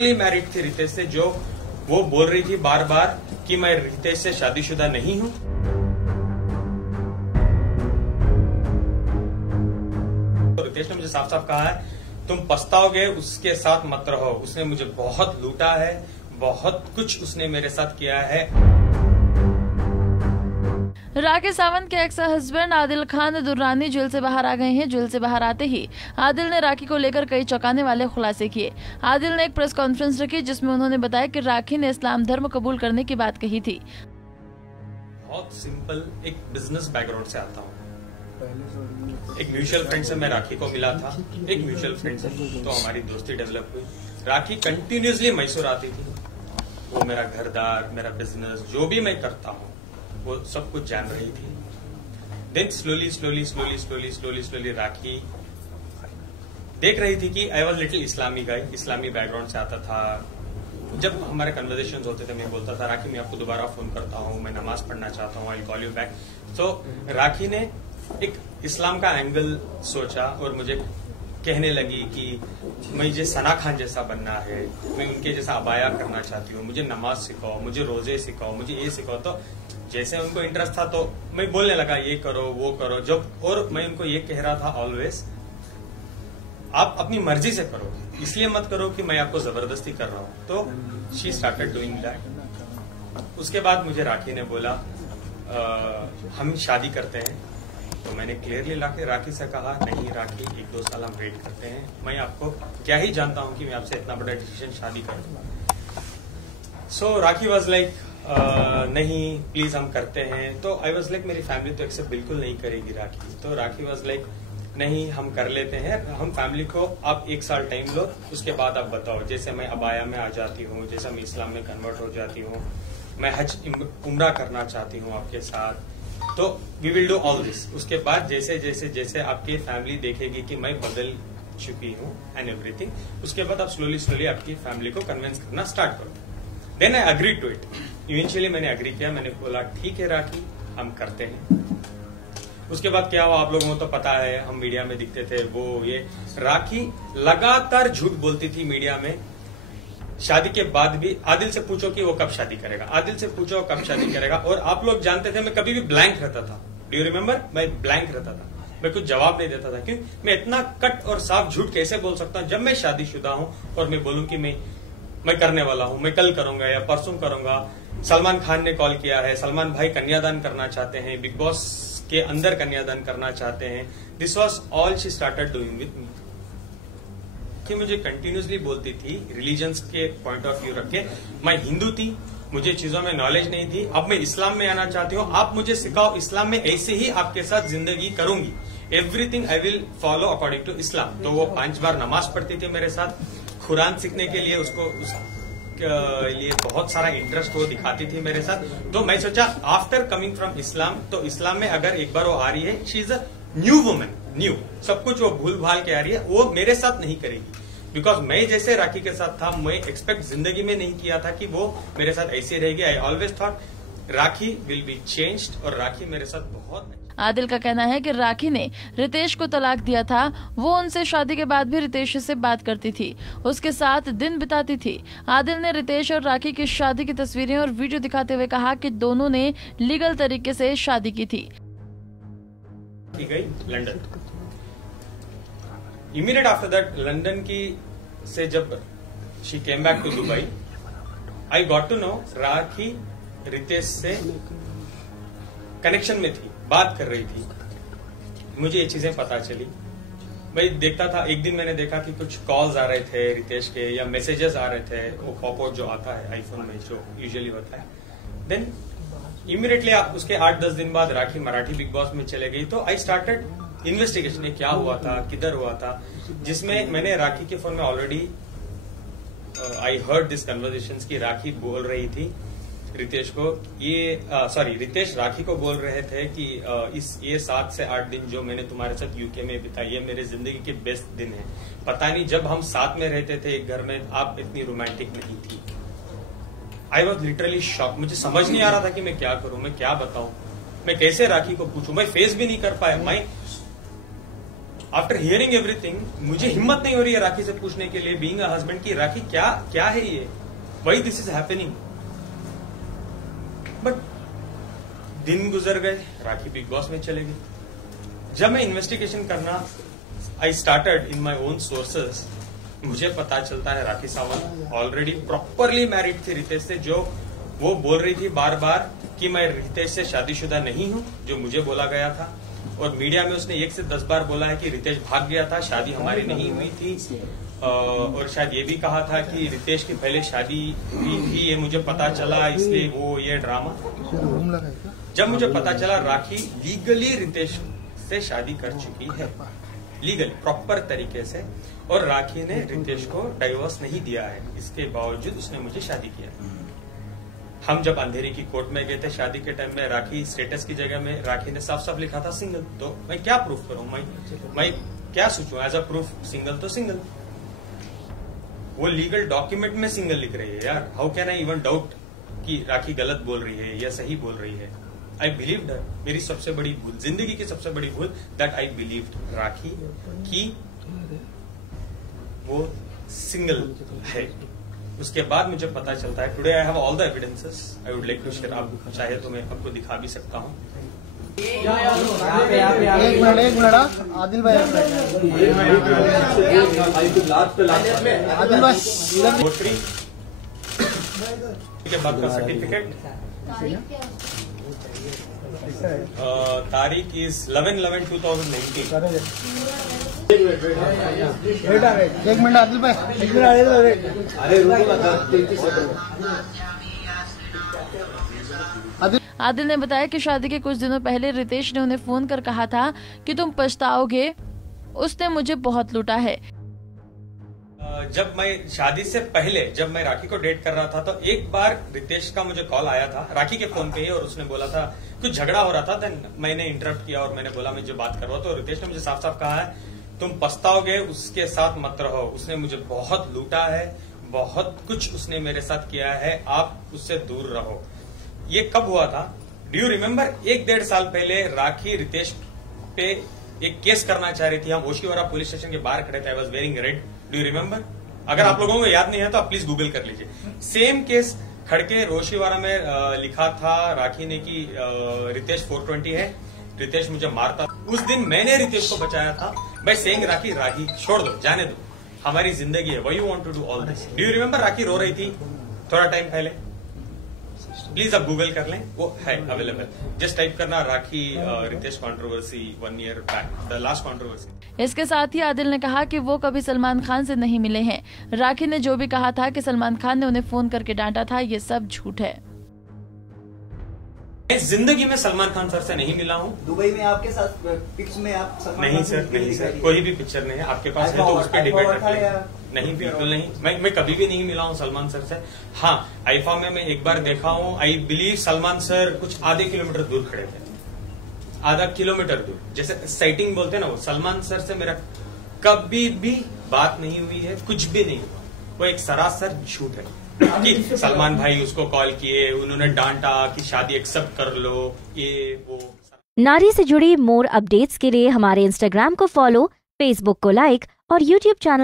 Married थी रितेश से, जो वो बोल रही थी बार बार कि मैं रितेश से शादीशुदा नहीं हूं। तो रितेश ने मुझे साफ साफ कहा है, तुम पछताओगे, उसके साथ मत रहो। उसने मुझे बहुत लूटा है, बहुत कुछ उसने मेरे साथ किया है। राखी सावंत के ex husband Adil Khan Durrani jail से बाहर आ गए हैं। जेल से बाहर आते ही आदिल ने राखी को लेकर कई चौंकाने वाले खुलासे किए। आदिल ने एक प्रेस कॉन्फ्रेंस रखी जिसमें उन्होंने बताया कि राखी ने इस्लाम धर्म कबूल करने की बात कही थी। बहुत सिंपल, एक बिजनेस बैकग्राउंड से आता हूँ। एक म्यूचुअल फ्रेंड से मैं राखी को मिला था, एक म्यूचुअल फ्रेंड से, तो हमारी दोस्ती डेवलप हुई। राखी कंटिन्यूसली मैसूर आती थी। वो मेरा घरदार, मेरा बिजनेस, जो भी मैं करता हूँ वो सब कुछ जान रही थी। देन स्लोली राखी देख रही थी कि I was little Islami guy, Islami background से आता था। जब हमारे कन्वर्सेशन होते थे मैं बोलता था, राखी मैं आपको दोबारा फोन करता हूँ, मैं नमाज पढ़ना चाहता हूँ, आई कॉल यू बैक। तो राखी ने एक इस्लाम का एंगल सोचा और मुझे कहने लगी कि मुझे सना खान जैसा बनना है, मैं उनके जैसा अबाया करना चाहती हूँ, मुझे नमाज सिखाओ, मुझे रोजे सिखाओ, मुझे ये सिखाओ। तो जैसे उनको इंटरेस्ट था तो मैं बोलने लगा ये करो वो करो। जब और मैं उनको ये कह रहा था ऑलवेज, आप अपनी मर्जी से करो, इसलिए मत करो कि मैं आपको जबरदस्ती कर रहा हूँ। तो शी स्टार्टेड डूइंग दैट। उसके बाद मुझे राखी ने बोला हम शादी करते हैं। तो मैंने क्लियरली राखी से कहा, नहीं राखी, 1-2 साल हम वेट करते हैं। मैं आपको क्या ही जानता हूं कि मैं आपसे इतना बड़ा डिसीजन शादी करूंगा। सो राखी वाज लाइक नहीं प्लीज हम करते हैं। तो आई वाज लाइक मेरी फैमिली तो एक्सेप्ट बिल्कुल नहीं करेगी राखी। तो राखी वाज लाइक नहीं हम कर लेते हैं, हम फैमिली को आप 1 साल टाइम लो, उसके बाद आप बताओ। जैसे मैं अबाया में आ जाती हूँ, जैसे मैं इस्लाम में कन्वर्ट हो जाती हूँ, मैं हज उम्रा करना चाहती हूँ आपके साथ, तो we will do all this. उसके बाद जैसे जैसे जैसे आपकी फैमिली देखेगी कि मैं बदल चुकी हूँ एंड एवरीथिंग, उसके बाद आप स्लोली आपकी फैमिली को कन्विंस करना स्टार्ट करो। Then I agree to it. Eventually मैंने अग्री किया, मैंने बोला ठीक है राखी हम करते हैं। उसके बाद क्या हुआ आप लोगों को तो पता है, हम मीडिया में दिखते थे वो ये। राखी लगातार झूठ बोलती थी मीडिया में। शादी के बाद भी आदिल से पूछो कि वो कब शादी करेगा, आदिल से पूछो कब शादी करेगा। और आप लोग जानते थे मैं कभी भी ब्लैंक रहता था। Do you remember? मैं ब्लैंक रहता था, मैं कुछ जवाब नहीं देता था। क्यों? मैं इतना कट और साफ झूठ कैसे बोल सकता हूं जब मैं शादीशुदा हूं और मैं बोलूं कि मैं करने वाला हूं, मैं कल करूंगा या परसों करूंगा। सलमान खान ने कॉल किया है, सलमान भाई कन्यादान करना चाहते हैं, बिग बॉस के अंदर कन्यादान करना चाहते हैं। This was all she started doing with me. कि मुझे कंटिन्यूसली बोलती थी रिलीजन्स के पॉइंट ऑफ व्यू रख के, मैं हिंदू थी, मुझे चीजों में नॉलेज नहीं थी, अब मैं इस्लाम में आना चाहती हूँ, आप मुझे सिखाओ, इस्लाम में ऐसे ही आपके साथ जिंदगी करूंगी, everything I will follow according to Islam. तो वो 5 बार नमाज पढ़ती थी मेरे साथ, कुरान सीखने के लिए उसको लिए बहुत सारा इंटरेस्ट वो दिखाती थी मेरे साथ। तो मैं सोचा आफ्टर कमिंग फ्रॉम इस्लाम, तो इस्लाम में अगर एक बार वो आ रही है, she is a new women, new सब कुछ वो भूल भाल के आ रही है, वो मेरे साथ नहीं करेगी। बिकॉज मैं जैसे राखी के साथ था, मैं एक्सपेक्ट जिंदगी में नहीं किया था कि वो मेरे साथ ऐसी रहेगी। I always thought rakhi will be changed, और राखी मेरे साथ बहुत। आदिल का कहना है कि राखी ने रितेश को तलाक दिया था। वो उनसे शादी के बाद भी रितेश से बात करती थी, उसके साथ दिन बिताती थी। आदिल ने रितेश और राखी की शादी की तस्वीरें और वीडियो दिखाते हुए कहा कि दोनों ने लीगल तरीके से शादी की थी। गई London, immediate after that London की से जब she came back to Dubai, I got to know Rakhi Ritesh से कनेक्शन में थी, बात कर रही थी। मुझे ये चीजें पता चली, मैं देखता था। एक दिन मैंने देखा कि कुछ कॉल्स आ रहे थे रितेश के या मैसेजेस आ रहे थे, वो पॉपआउट जो आता है आईफोन में जो यूजुअली होता है। देन इमीडिएटली उसके 8-10 दिन बाद राखी मराठी बिग बॉस में चले गई। तो आई स्टार्टेड इन्वेस्टिगेशन, क्या हुआ था, किधर हुआ था, जिसमें मैंने राखी के फोन में already I heard this conversations की राखी बोल रही थी रितेश को, रितेश राखी को बोल रहे थे कि ये 7 से 8 दिन जो मैंने तुम्हारे साथ यूके में बिताई, ये मेरे जिंदगी के बेस्ट दिन है। पता नहीं जब हम साथ में रहते थे एक घर में, आप इतनी रोमांटिक नहीं थी। आई वॉज लिटरली शॉक, मुझे समझ नहीं आ रहा था कि मैं क्या करूं, मैं क्या बताऊं, मैं कैसे राखी को पूछूं। मैं फेस भी नहीं कर पाया। मैं आफ्टर हियरिंग एवरीथिंग मुझे हिम्मत नहीं हो रही है राखी से पूछने के लिए, बीइंग अ हस्बैंड, की राखी क्या है ये, why this is happening. But दिन गुजर गए, राखी बिग बॉस में चले गई। जब मैं इन्वेस्टिगेशन करना I started in my own sources, मुझे पता चलता है Rakhi Sawant already properly married थी रितेश से, जो वो बोल रही थी बार बार कि मैं रितेश से शादीशुदा नहीं हूं, जो मुझे बोला गया था। और मीडिया में उसने 1 से 10 बार बोला है कि रितेश भाग गया था, शादी हमारी नहीं हुई थी। और शायद ये भी कहा था कि रितेश की पहले शादी हुई थी, ये मुझे पता चला, इसलिए वो ये ड्रामा। जब मुझे पता चला राखी लीगली रितेश से शादी कर चुकी है, लीगली प्रॉपर तरीके से, और राखी ने रितेश को डाइवोर्स नहीं दिया है, इसके बावजूद उसने मुझे शादी किया। हम जब अंधेरी की कोर्ट में गए थे शादी के टाइम में, राखी स्टेटस की जगह में राखी ने साफ साफ लिखा था सिंगल। तो मैं क्या प्रूफ करूं, मैं क्या सोचूं एज अ प्रूफ, सिंगल तो सिंगल। वो लीगल डॉक्यूमेंट में सिंगल लिख रही है यार, how can I even doubt कि राखी गलत बोल रही है या सही बोल रही है। आई बिलीव्ड हर। मेरी सबसे बड़ी भूल, जिंदगी की सबसे बड़ी भूल, दैट आई बिलीव्ड राखी कि वो सिंगल है। उसके बाद मुझे पता चलता है, today I have all the evidences, I would like to share. आप चाहे तो मैं आपको दिखा भी सकता हूँ। एक मिनट आदिल भाई, आदिल भाई, वोटरी के बाद का सर्टिफिकेट, तारीख इज 11/11/2019। एक मिनट आदिल भाई, आदिल ने बताया कि शादी के कुछ दिनों पहले रितेश ने उन्हें फोन कर कहा था कि तुम पछताओगे, उसने मुझे बहुत लूटा है। जब मैं शादी से पहले, जब मैं राखी को डेट कर रहा था, तो एक बार रितेश का मुझे कॉल आया था राखी के फोन पे ही, और उसने बोला था कुछ झगड़ा हो रहा था। देन मैंने इंटरप्ट किया और मैंने बोला मैं जो बात कर रहा हूं, तो रितेश ने मुझे साफ साफ कहा है तुम पछताओगे, उसके साथ मत रहो, उसने मुझे बहुत लूटा है, बहुत कुछ उसने मेरे साथ किया है, आप उससे दूर रहो। ये कब हुआ था, डू यू रिमेम्बर? 1-1.5 साल पहले राखी रितेश पे एक केस करना चाह रही थी। हम ओशिवारा पुलिस स्टेशन के बाहर खड़े थे, I was wearing red, do you remember? अगर आप लोगों को याद नहीं है तो आप प्लीज गूगल कर लीजिए। सेम केस खड़के रोशिवारा में लिखा था राखी ने कि रितेश 420 है, रितेश मुझे मारता। उस दिन मैंने रितेश को बचाया था बाय सेइंग राखी छोड़ दो, जाने दो, हमारी जिंदगी है, why you want to do all this. Do you remember? Rakhi रो रही थी थोड़ा टाइम पहले, प्लीज आप गूगल कर लें, वो है अवेलेबल। जस्ट टाइप करना Rakhi Ritesh controversy 1 year back, the last controversy. इसके साथ ही आदिल ने कहा कि वो कभी सलमान खान से नहीं मिले हैं। राखी ने जो भी कहा था कि सलमान खान ने उन्हें फोन करके डांटा था, ये सब झूठ है। मैं जिंदगी में सलमान खान सर से नहीं मिला हूँ। दुबई में आपके साथ पिक्स में आप सलमान नहीं सर, नहीं सर, कोई भी पिक्चर नहीं है। आपके पास है तो उस पर डिबेट रख लें। नहीं, बिल्कुल नहीं, मैं कभी भी नहीं मिला हूँ सलमान सर से। हाँ, आईफा में मैं एक बार देखा हूँ, आई बिलीव सलमान सर कुछ आधे किलोमीटर दूर खड़े थे, आधा किलोमीटर दूर, जैसे साइटिंग बोलते हैं ना, वो सलमान सर से मेरा कभी भी बात नहीं हुई है, कुछ भी नहीं हुआ। वो एक सरासर झूठ है कि सलमान भाई उसको कॉल किए, उन्होंने डांटा कि शादी एक्सेप्ट कर लो, ये वो। नारी से जुड़ी मोर अपडेट्स के लिए हमारे इंस्टाग्राम को फॉलो, फेसबुक को लाइक और यूट्यूब चैनल